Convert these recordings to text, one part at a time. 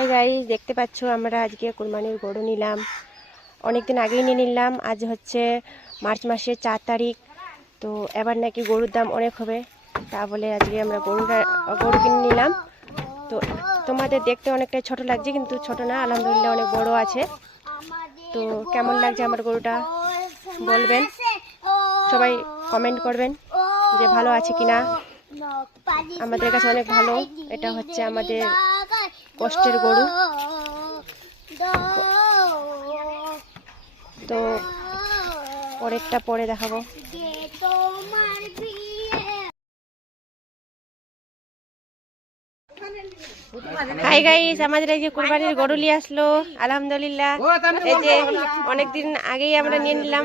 Hi guys, দেখতে পাচ্ছ আমরা আজকে কুরবানির গরু নিলাম। অনেকদিন আগেই নিয়ে নিলাম। আজ হচ্ছে মার্চ মাসের 4 তারিখ। তো এবার নাকি গরুর দাম অনেক হবে, তা বলে আজকে আমরা গরু কিনে নিলাম। তো তোমাদের দেখতে অনেকটাই ছোট লাগছে, কিন্তু ছোট না, আলহামদুলিল্লাহ অনেক বড় আছে। তো কেমন লাগছে আমার গরুটা বলবেন, সবাই কমেন্ট করবেন যে ভালো আছে কিনা। আমাদের কাছে অনেক ভালো। এটা হচ্ছে আমাদের কষ্টের গরু। তো পরেরটা পরে দেখাবো। হাই গাইস, আমাদের এই যে কুরবানির গরু নিয়ে আসলো, আলহামদুলিল্লাহ। এই যে অনেকদিন আগেই আমরা নিয়ে নিলাম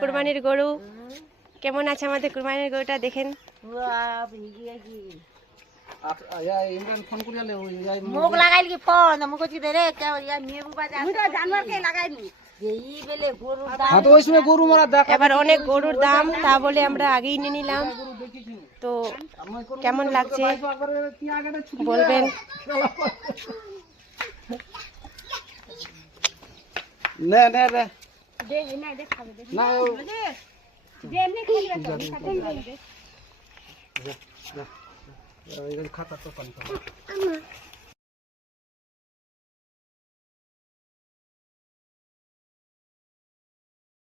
কুরবানির গরু। কেমন আছে আমাদের কুরবানির গরুটা দেখেন। এবার অনেক গরুর দাম, তা বলে আমরা আগেই নিয়ে নিলাম। তো কেমন লাগছে বলবেন। খাতা তো